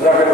জাকের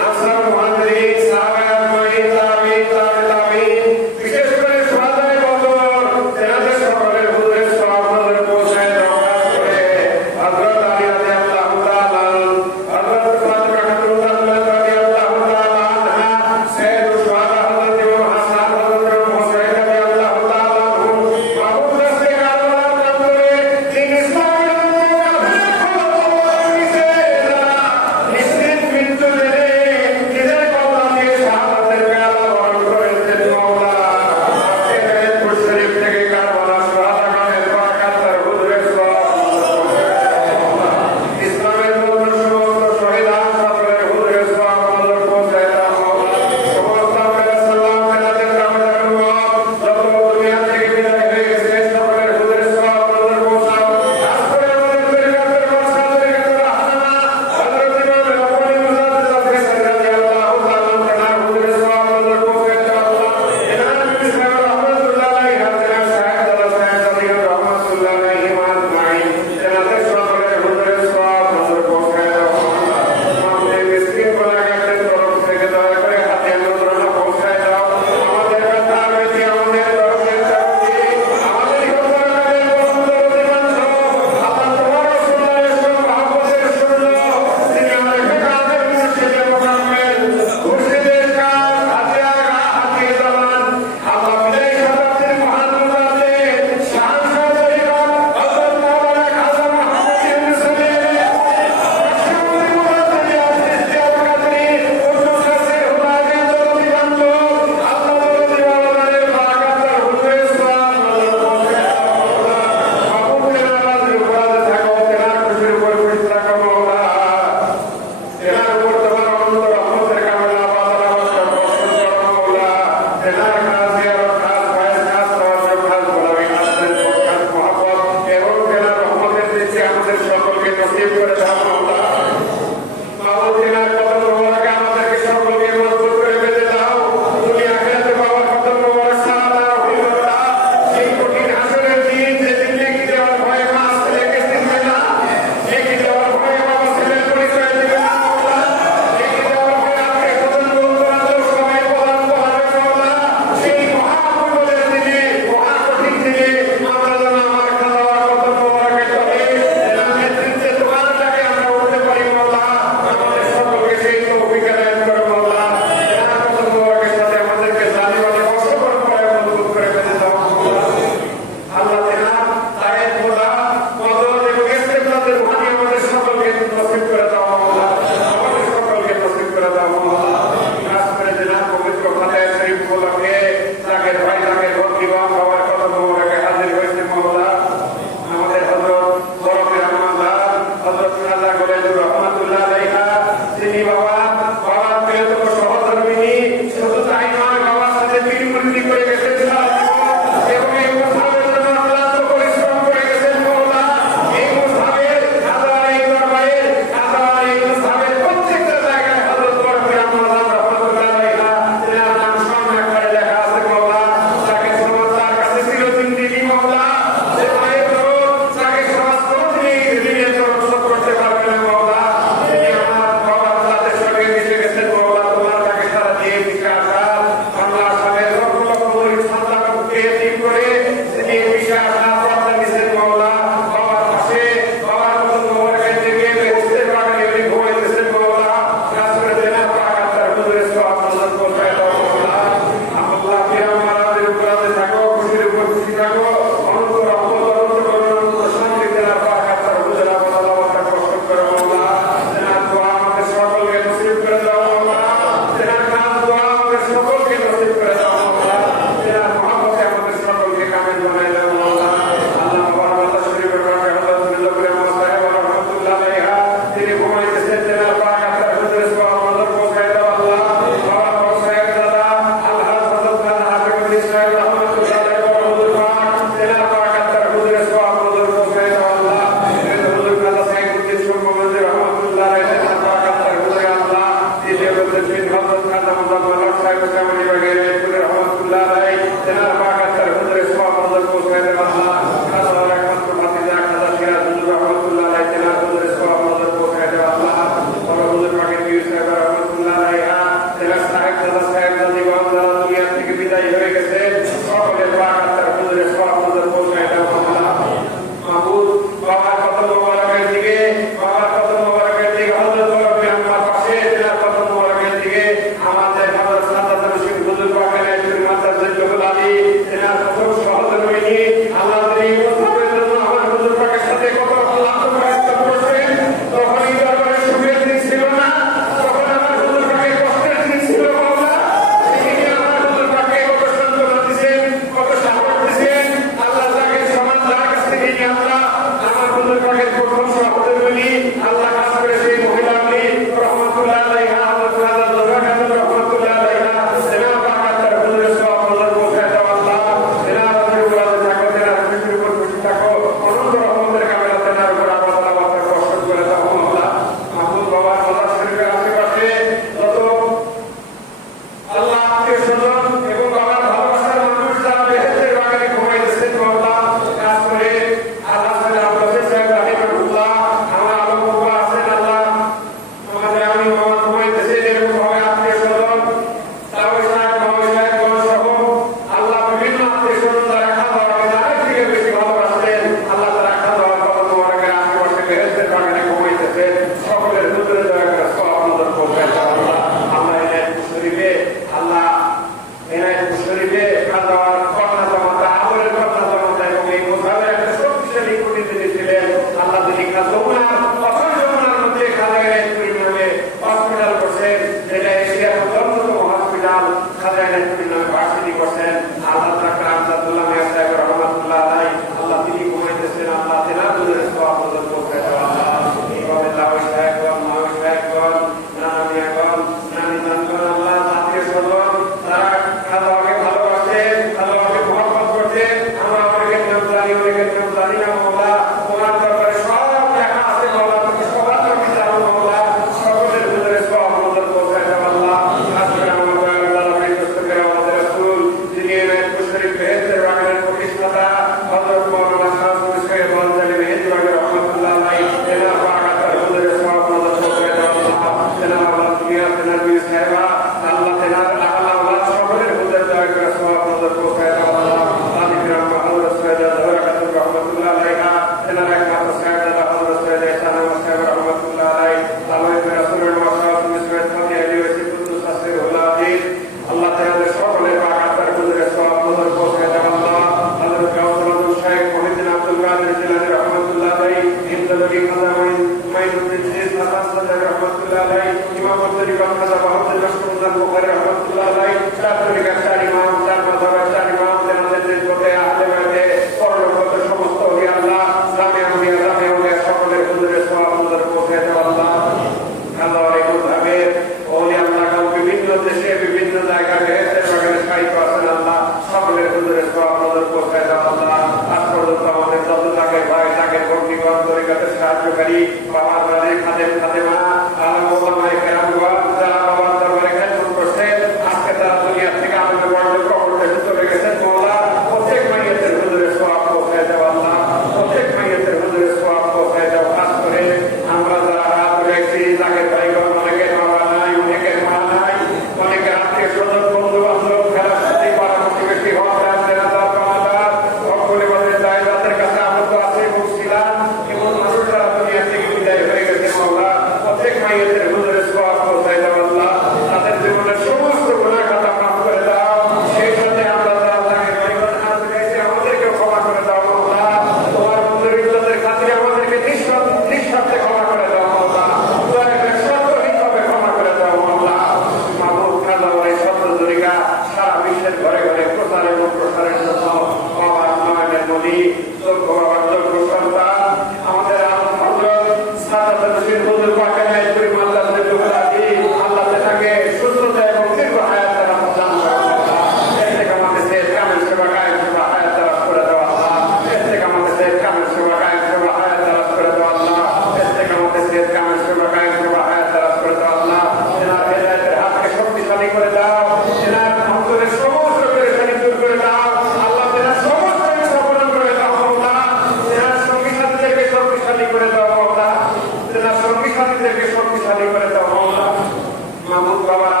বাবার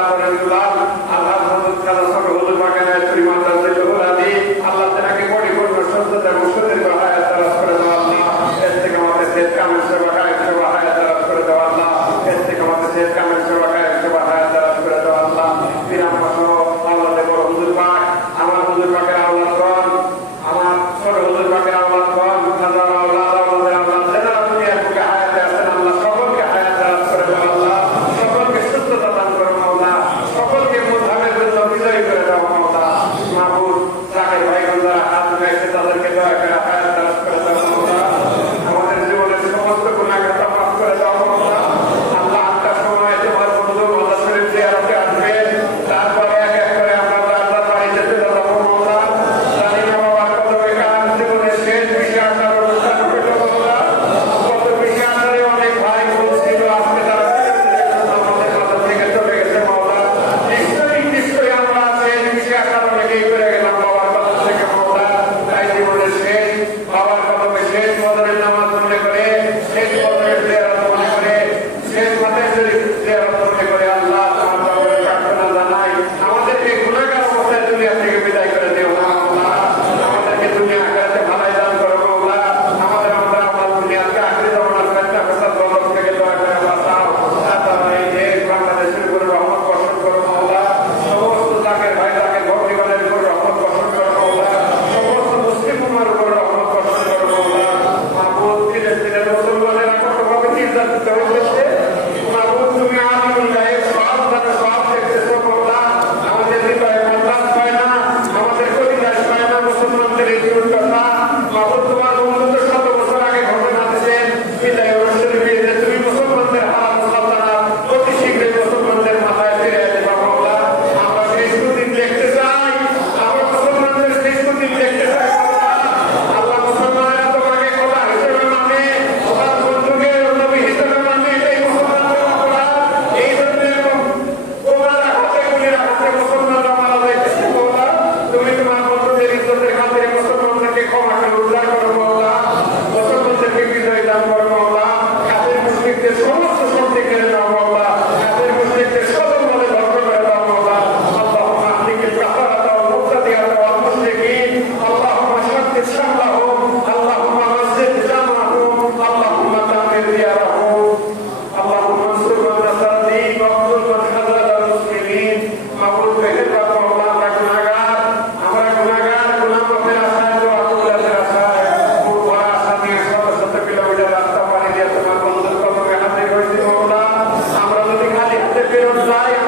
pero sai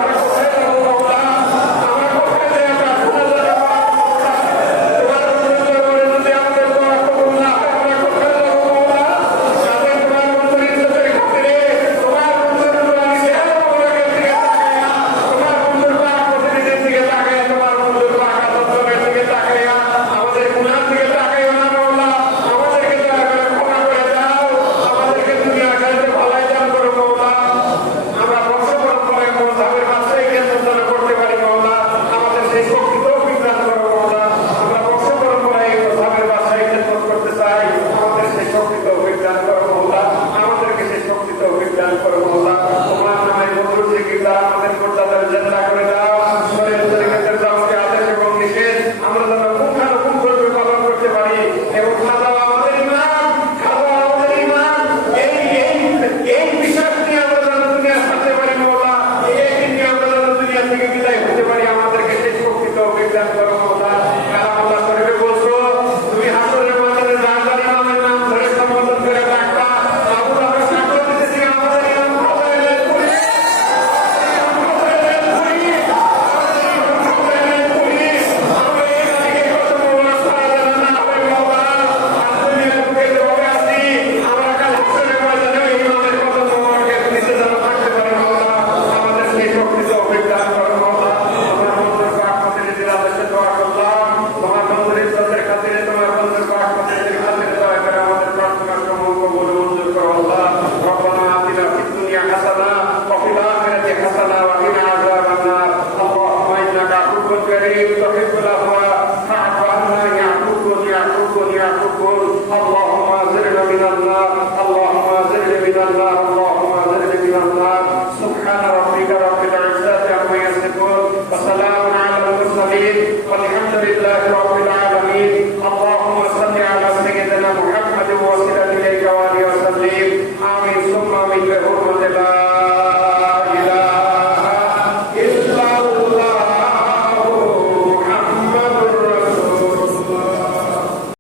الكريم صحيح لها فاعف عنا يعفوك يعفوك يعفوك